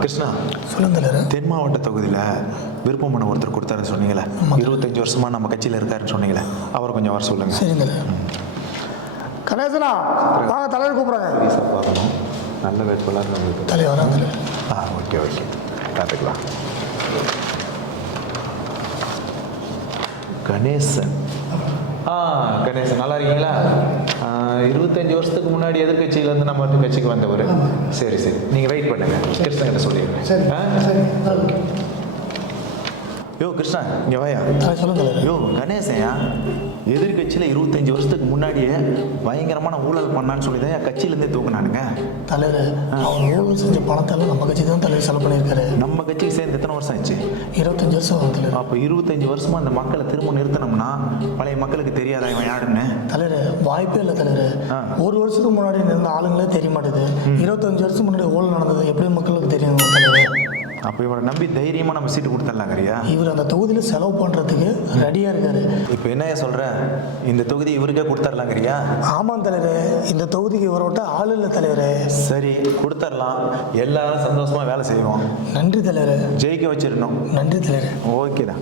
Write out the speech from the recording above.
கிருஷ்ணா சொல்லுங்க தென் மாவட்ட தொகுதியில் விருப்பமான ஒருத்தர் கொடுத்தாருன்னு சொன்னீங்களே இருபத்தஞ்சு வருஷமா நம்ம கட்சியில் இருக்காருன்னு சொன்னீங்களே அவரை கொஞ்சம் வர சொல்லுங்க. சரிங்க கணேசனா வாங்க தலைவர் கூப்பிட்றாங்க. ரீசா பார்க்கணும். நல்ல வேட்பாளர் நம்மளுக்கு தலைவர் ஆ ஓகே ஓகே. பார்த்துக்கலாம். கணேசன். ஆ கணேசன். நல்லா இருக்கீங்களா? இருபத்தஞ்சு வருஷத்துக்கு முன்னாடி எதிர்கட்சியிலேருந்து நம்ம கட்சிக்கு வந்தவர். சரி சரி. நீங்கள் வெயிட் பண்ணுங்க. கிருஷ்ணகிட்ட சொல்லிடுங்க. யோ கிருஷ்ணா இங்கே வாயா. சொல்லுங்க யோ கணேசன்யா எதிர்கட்சியில் இருபத்தஞ்சு வருஷத்துக்கு முன்னாடியே பயங்கரமான ஊழல் பண்ணான்னு சொல்லி தான் கட்சியிலேருந்தே தூக்குனானுங்க. தலைவர் அவர் ஊழல் செஞ்ச பணத்தெல்லாம் நம்ம கட்சி தான் தலைவர் செலவு பண்ணியிருக்காரு. நம்ம கட்சிக்கு சேர்ந்து எத்தனை வருஷம் ஆச்சு? இருபத்தஞ்சு வருஷம் அப்போ இருபத்தஞ்சு வருஷமா அந்த மக்களை திரும்ப நிறுத்தினோம்னா பழைய மக்களுக்கு தெரியாதா இவன் யாருன்னு? தலைவர் வாய்ப்பே இல்லை தலைவர். ஒரு வருஷத்துக்கு முன்னாடி இருந்த ஆளுங்களே தெரிய மாட்டேது. இருபத்தஞ்சு வருஷம் முன்னாடி ஊழல் நடந்தது எப்படி மக்களுக்கு தெரியும் அப்போ இவனை நம்பி தைரியமா நம்ம சீட்டு கொடுத்துடலாங்கறியா? இவர் அந்த தொகுதியில் செலவு பண்ணுறதுக்கு ரெடியாக இருக்காரு. இப்போ என்னையா சொல்ற? இந்த தொகுதி இவருக்கே கொடுத்துடலாங்கறியா? ஆமாம் தலைவர் இந்த தொகுதிக்கு இவரை விட்ட ஆள் இல்லை தலைவர். சரி கொடுத்துடலாம். எல்லாரும் சந்தோஷமா வேலை செய்வோம். நன்றி தலைவர். ஜெயிக்க வச்சிடணும். நன்றி தலைவர். ஓகேடா.